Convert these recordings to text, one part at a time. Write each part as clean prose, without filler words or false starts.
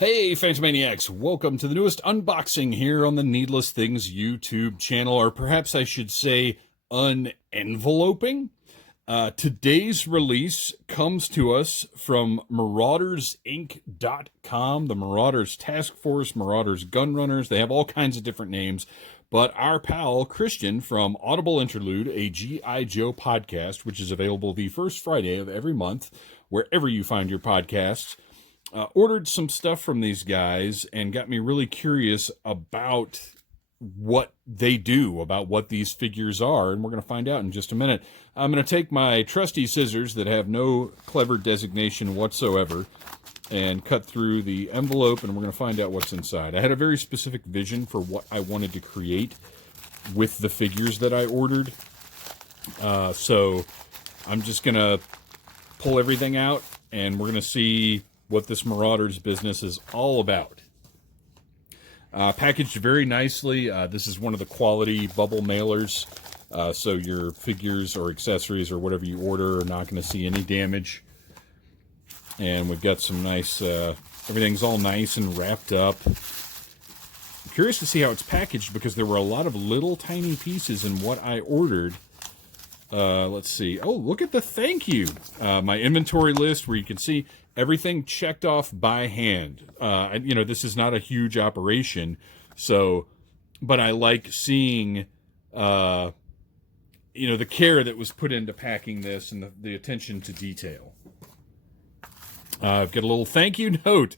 Hey, Phantomaniacs! Welcome to the newest unboxing here on the Needless Things YouTube channel, or perhaps I should say unenveloping. Today's release comes to us from MaraudersInc.com, the Marauders Task Force, Marauders Gunrunners. They have all kinds of different names, but our pal Christian from Audible Interlude, a G.I. Joe podcast, which is available the first Friday of every month, wherever you find your podcasts, ordered some stuff from these guys and got me really curious about what they do, about what these figures are, and we're going to find out in just a minute. I'm going to take my trusty scissors that have no clever designation whatsoever and cut through the envelope, and we're going to find out what's inside. I had a very specific vision for what I wanted to create with the figures that I ordered, so I'm just going to pull everything out, and we're going to see what this Marauders business is all about. Packaged very nicely. This is one of the quality bubble mailers, so your figures or accessories or whatever you order are not going to see any damage. And we've got some nice, everything's all nice and wrapped up. I'm curious to see how it's packaged because there were a lot of little tiny pieces in what I ordered. Let's see. Oh, look at the thank you. My inventory list where you can see everything checked off by hand. This is not a huge operation, but I like seeing, the care that was put into packing this and the attention to detail. I've got a little thank you note.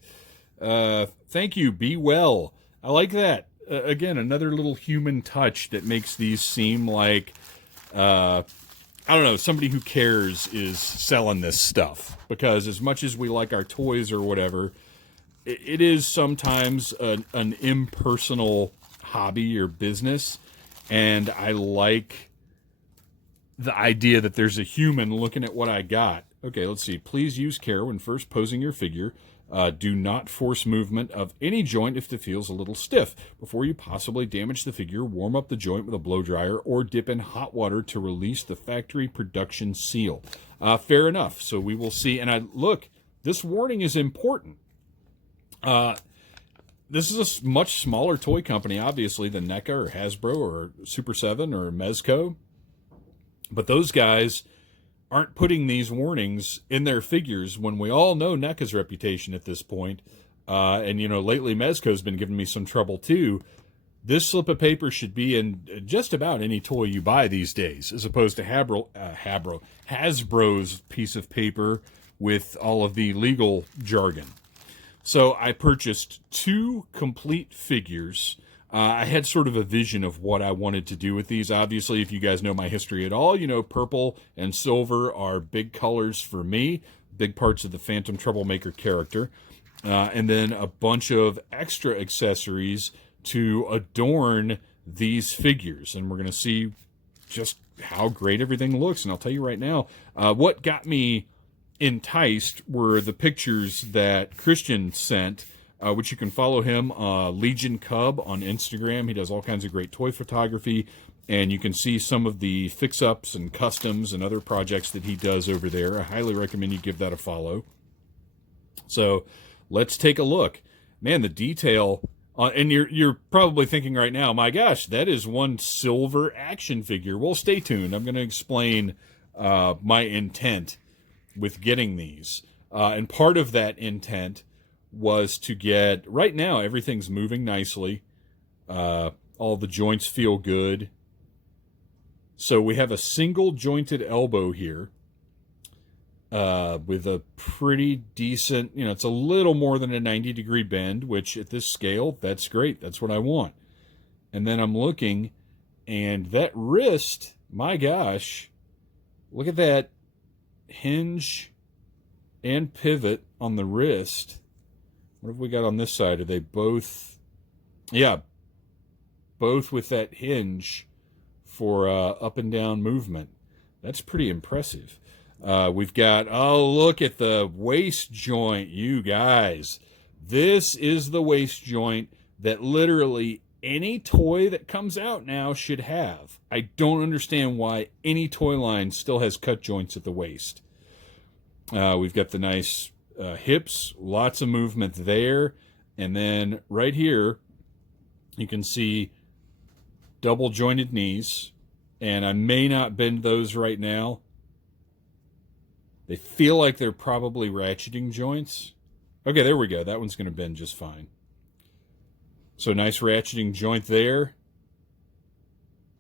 Thank you, be well. I like that. Again, another little human touch that makes these seem like, I don't know, somebody who cares is selling this stuff. Because as much as we like our toys or whatever, it is sometimes an impersonal hobby or business. And I like the idea that there's a human looking at what I got. Okay, let's see. Please use care when first posing your figure. Do not force movement of any joint if it feels a little stiff. Before you possibly damage the figure, warm up the joint with a blow dryer or dip in hot water to release the factory production seal. Fair enough. So we will see. And look, this warning is important. This is a much smaller toy company, obviously, than NECA or Hasbro or Super 7 or Mezco. But those guys aren't putting these warnings in their figures when we all know NECA's reputation at this point. Lately Mezco's been giving me some trouble too. This slip of paper should be in just about any toy you buy these days, as opposed to Hasbro's piece of paper with all of the legal jargon. So I purchased 2 complete figures. I had sort of a vision of what I wanted to do with these. Obviously, if you guys know my history at all, you know purple and silver are big colors for me, big parts of the Phantom Troublemaker character. And then a bunch of extra accessories to adorn these figures. And we're going to see just how great everything looks. And I'll tell you right now, what got me enticed were the pictures that Christian sent, which you can follow him, Legion Cub on Instagram. He does all kinds of great toy photography, and you can see some of the fix-ups and customs and other projects that he does over there. I highly recommend you give that a follow. So let's take a look. Man, the detail, and you're probably thinking right now, my gosh, that is one silver action figure. Well, stay tuned. I'm going to explain my intent with getting these. And part of that intent was to get, right now everything's moving nicely. All the joints feel good. So we have a single jointed elbow here with a pretty decent, it's a little more than a 90-degree bend, which at this scale, that's great. That's what I want. And then I'm looking, and that wrist, my gosh, look at that hinge and pivot on the wrist. What have we got on this side? Are they both? Yeah, both with that hinge for up and down movement. That's pretty impressive. We've got, oh, look at the waist joint, you guys. This is the waist joint that literally any toy that comes out now should have. I don't understand why any toy line still has cut joints at the waist. We've got the nice hips, lots of movement there. And then right here, you can see double jointed knees. And I may not bend those right now. They feel like they're probably ratcheting joints. Okay, there we go. That one's going to bend just fine. So nice ratcheting joint there.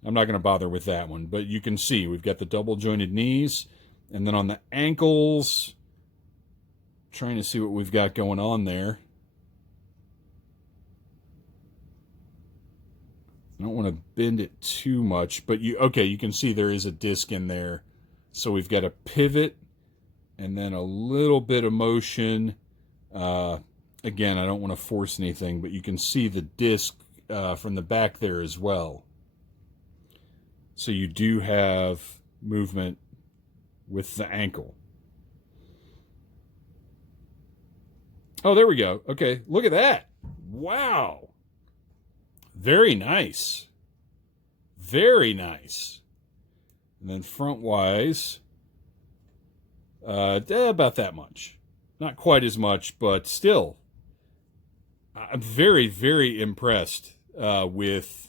I'm not going to bother with that one, but you can see we've got the double jointed knees. And then on the ankles, trying to see what we've got going on there. I don't want to bend it too much, but you can see there is a disc in there. So we've got a pivot and then a little bit of motion. Again, I don't want to force anything, but you can see the disc from the back there as well. So you do have movement with the ankle. Oh, there we go. Okay, look at that. Wow. Very nice. Very nice. And then front-wise, about that much. Not quite as much, but still. I'm very, very impressed with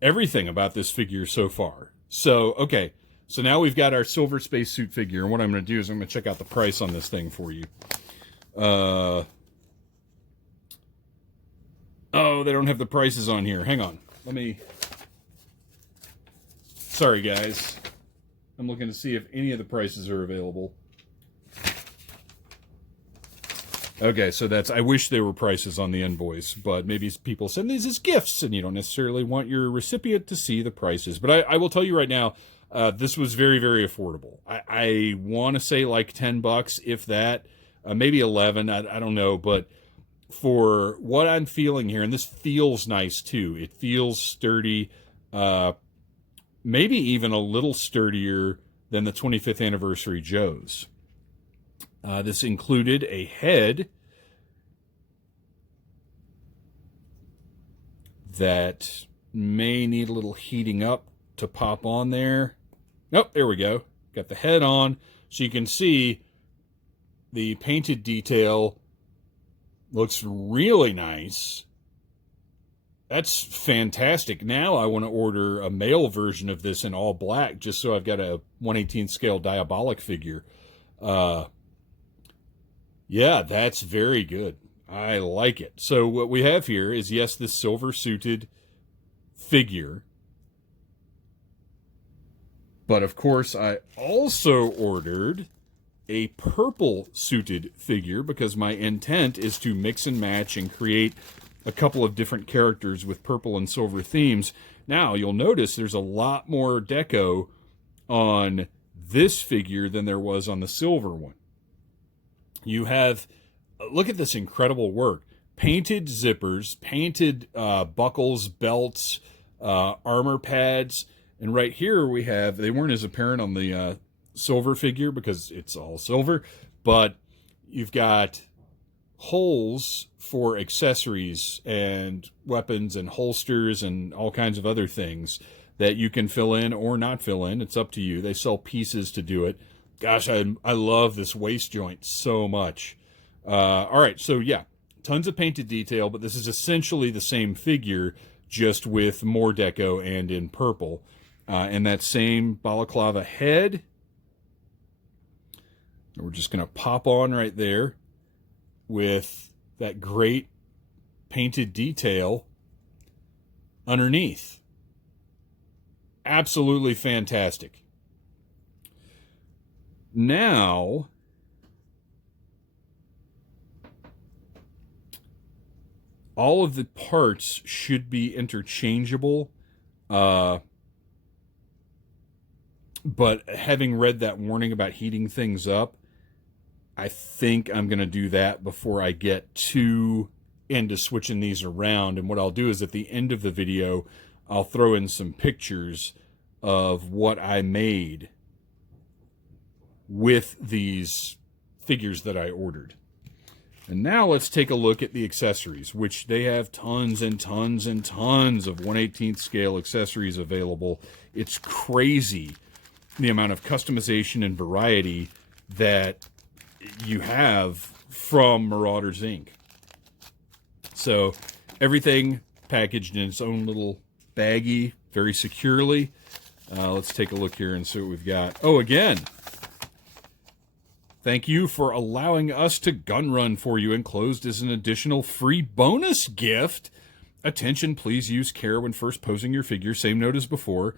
everything about this figure so far. So, okay. So now we've got our silver spacesuit figure, and what I'm going to do is I'm going to check out the price on this thing for you. Oh, they don't have the prices on here. Hang on. Sorry, guys. I'm looking to see if any of the prices are available. Okay, so I wish there were prices on the invoice, but maybe people send these as gifts, and you don't necessarily want your recipient to see the prices. But I will tell you right now, this was very, very affordable. I want to say like $10, if that. Maybe 11, I don't know, but for what I'm feeling here, and this feels nice too. It feels sturdy, maybe even a little sturdier than the 25th anniversary Joes. This included a head that may need a little heating up to pop on there. Oh, there we go. Got the head on, so you can see the painted detail looks really nice. That's fantastic. Now I want to order a male version of this in all black, just so I've got a 1/18 scale Diabolic figure. Yeah, that's very good. I like it. So what we have here is, yes, this silver suited figure. But of course, I also ordered a purple suited figure because my intent is to mix and match and create a couple of different characters with purple and silver themes. Now, you'll notice there's a lot more deco on this figure than there was on the silver one. You have, look at this incredible work. Painted zippers, painted buckles, belts, armor pads. And right here we have, they weren't as apparent on the silver figure because it's all silver, but you've got holes for accessories and weapons and holsters and all kinds of other things that you can fill in or not fill in. It's up to you. They sell pieces to do it. Gosh, I love this waist joint so much. All right, so yeah, tons of painted detail, but this is essentially the same figure, just with more deco and in purple. And that same balaclava head, we're just going to pop on right there with that great painted detail underneath. Absolutely fantastic. Now, all of the parts should be interchangeable, but having read that warning about heating things up, I think I'm going to do that before I get too into switching these around. And what I'll do is at the end of the video, I'll throw in some pictures of what I made with these figures that I ordered. And now let's take a look at the accessories, which they have tons and tons and tons of 1/18 scale accessories available. It's crazy the amount of customization and variety that you have from Marauders Inc. So everything packaged in its own little baggie, very securely. Let's take a look here and see what we've got. Oh, again, thank you for allowing us to gun run for you. Enclosed is an additional free bonus gift. Attention, please use care when first posing your figure. Same note as before.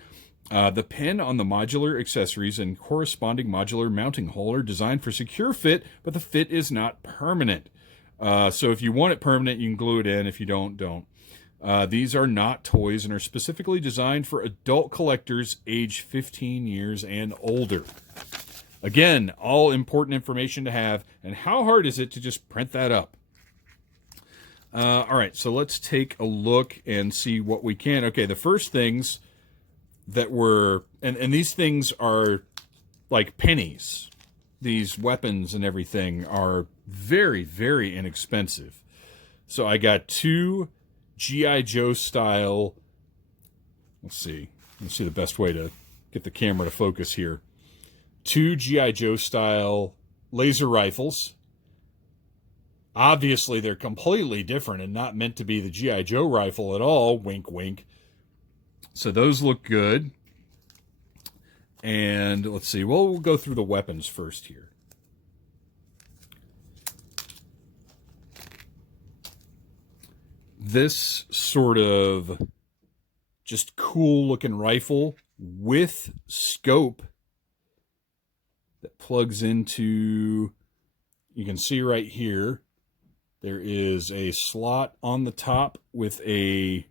The pin on the modular accessories and corresponding modular mounting hole are designed for secure fit, but the fit is not permanent. So if you want it permanent, you can glue it in. If you don't, don't. These are not toys and are specifically designed for adult collectors age 15 years and older. Again, all important information to have. And how hard is it to just print that up? All right, so let's take a look and see what we can. Okay, the first things that were, and these things are like pennies. These weapons and everything are very, very inexpensive. So I got 2 G.I. Joe style, let's see the best way to get the camera to focus here. 2 G.I. Joe style laser rifles. Obviously, they're completely different and not meant to be the G.I. Joe rifle at all. Wink, wink. So those look good. And let's see. Well, we'll go through the weapons first here. This sort of just cool looking rifle with scope that plugs into, you can see right here, there is a slot on the top with a,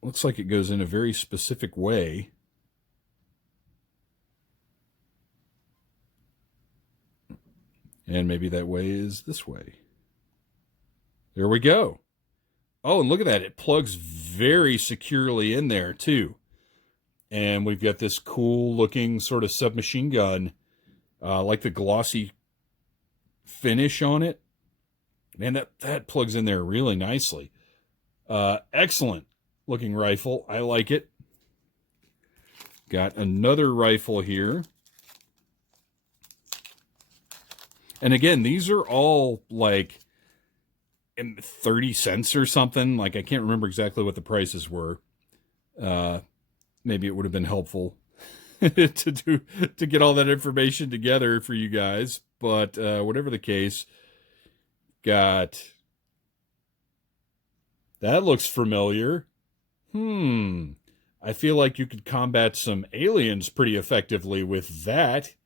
looks like it goes in a very specific way. And maybe that way is this way. There we go. Oh, and look at that. It plugs very securely in there, too. And we've got this cool looking sort of submachine gun. Like the glossy finish on it. Man, that plugs in there really nicely. Excellent looking rifle. I like it. Got another rifle here. And again, these are all like 30 cents or something. Like, I can't remember exactly what the prices were. Maybe it would have been helpful to get all that information together for you guys. But whatever the case, got, that looks familiar. I feel like you could combat some aliens pretty effectively with that.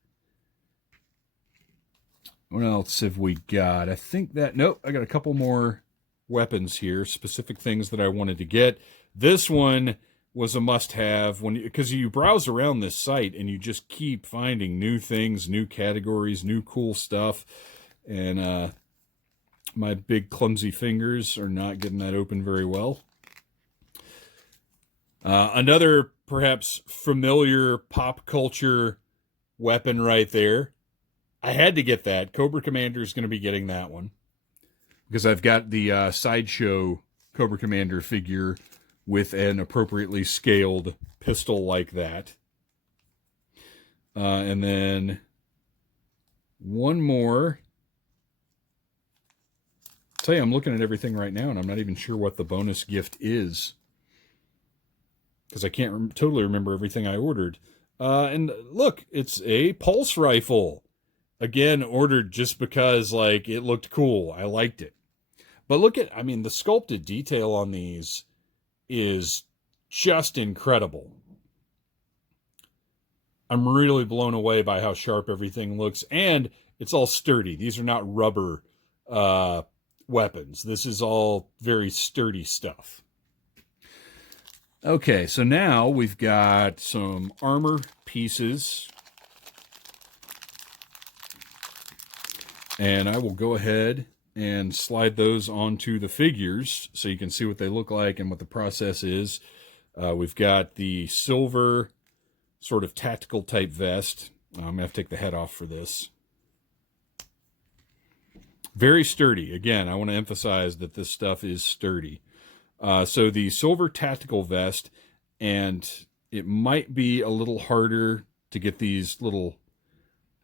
What else have we got? I think that, nope, I got a couple more weapons here, specific things that I wanted to get. This one was a must-have, because you browse around this site and you just keep finding new things, new categories, new cool stuff. And my big clumsy fingers are not getting that open very well. Another perhaps familiar pop culture weapon right there. I had to get that. Cobra Commander is going to be getting that one because I've got the Sideshow Cobra Commander figure with an appropriately scaled pistol like that. And then one more. I'll tell you, I'm looking at everything right now, and I'm not even sure what the bonus gift is because I can't totally remember everything I ordered. And look, it's a pulse rifle. Again, ordered just because, like, it looked cool. I liked it. But look at, I mean, the sculpted detail on these is just incredible. I'm really blown away by how sharp everything looks. And it's all sturdy. These are not rubber weapons. This is all very sturdy stuff. Okay, so now we've got some armor pieces. And I will go ahead and slide those onto the figures so you can see what they look like and what the process is. We've got the silver sort of tactical type vest. I'm going to have to take the head off for this. Very sturdy. Again, I want to emphasize that this stuff is sturdy. So the silver tactical vest, and it might be a little harder to get these little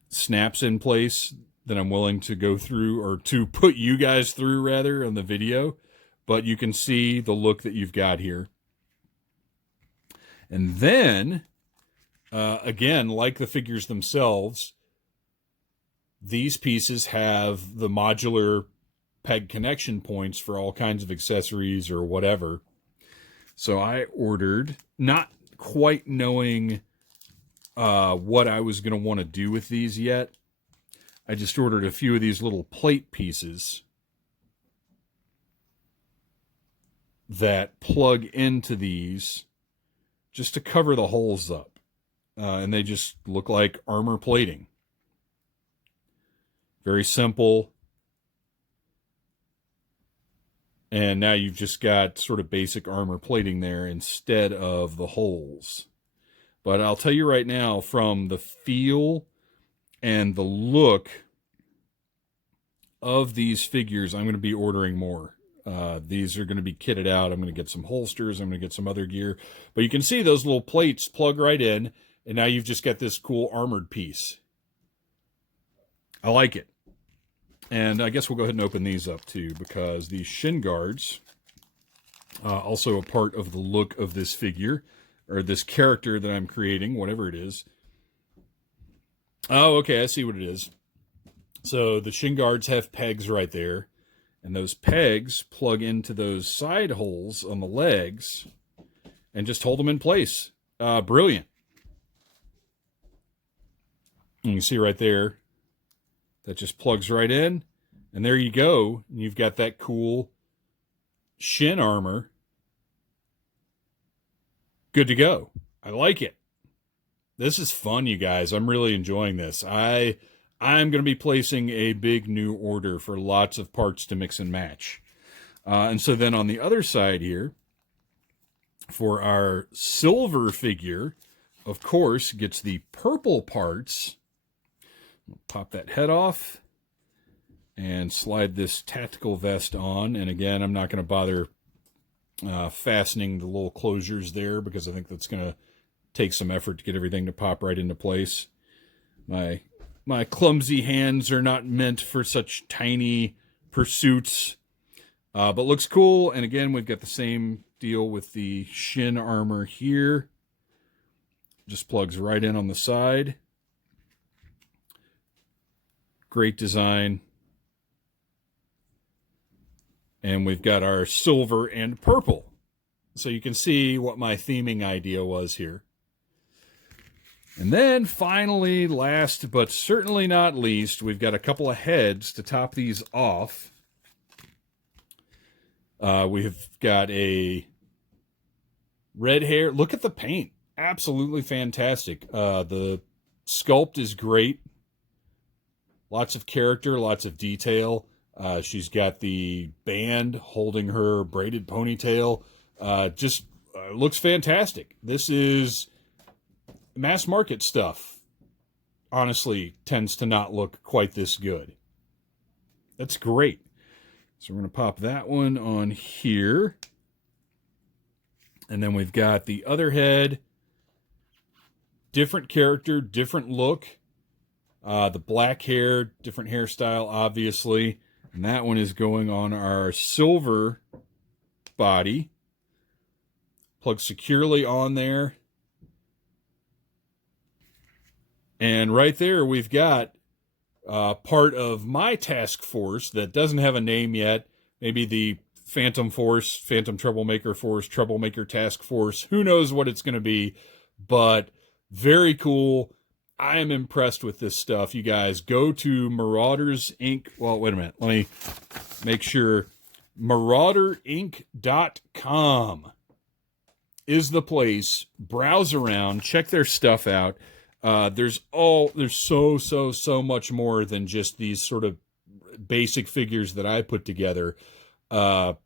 snaps in place. than I'm willing to go through, or to put you guys through rather, on the video. But you can see the look that you've got here. And then, again, like the figures themselves, these pieces have the modular peg connection points for all kinds of accessories or whatever. So I ordered, not quite knowing what I was going to want to do with these yet. I just ordered a few of these little plate pieces that plug into these just to cover the holes up. And they just look like armor plating. Very simple. And now you've just got sort of basic armor plating there instead of the holes. But I'll tell you right now, from the feel and the look of these figures, I'm going to be ordering more. These are going to be kitted out. I'm going to get some holsters. I'm going to get some other gear. But you can see those little plates plug right in, and now you've just got this cool armored piece. I like it. And I guess we'll go ahead and open these up too, because these Shin Guards, also a part of the look of this figure, or this character that I'm creating, whatever it is. Oh, okay, I see what it is. So the Shin Guards have pegs right there, and those pegs plug into those side holes on the legs and just hold them in place. Brilliant. You can see right there, that just plugs right in, and there you go. And you've got that cool Shin armor. Good to go. I like it. This is fun, you guys. I'm really enjoying this. I'm going to be placing a big new order for lots of parts to mix and match. And so then on the other side here, for our silver figure, of course, gets the purple parts. Pop that head off and slide this tactical vest on. And again, I'm not going to bother fastening the little closures there, because I think that's going to take some effort to get everything to pop right into place. My clumsy hands are not meant for such tiny pursuits, but looks cool. And again, we've got the same deal with the Shin armor here. Just plugs right in on the side. Great design. And we've got our silver and purple. So you can see what my theming idea was here. And then finally, last but certainly not least, we've got a couple of heads to top these off. We've got a red hair. Look at the paint. Absolutely fantastic. The sculpt is great. Lots of character, lots of detail. She's got the band holding her braided ponytail. Just looks fantastic. This is mass market stuff. Honestly, tends to not look quite this good. That's great. So we're going to pop that one on here. And then we've got the other head. Different character, different look. The black hair, different hairstyle, obviously. And that one is going on our silver body. Plugged securely on there. And right there we've got part of my task force that doesn't have a name yet. Maybe the Phantom Force, Phantom Troublemaker Force, Troublemaker Task Force. Who knows what it's going to be. But very cool. I am impressed with this stuff. You guys, go to Marauders Inc. Well, wait a minute. Let me make sure. MarauderInc.com is the place. Browse around. Check their stuff out. There's so much more than just these sort of basic figures that I put together. I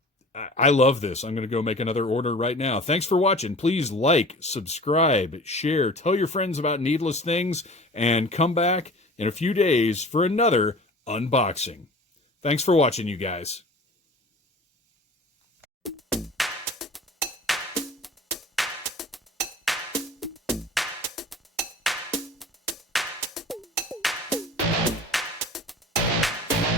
love this. I'm going to go make another order right now. Thanks for watching. Please like, subscribe, share, tell your friends about Needless Things, and come back in a few days for another unboxing. Thanks for watching, you guys.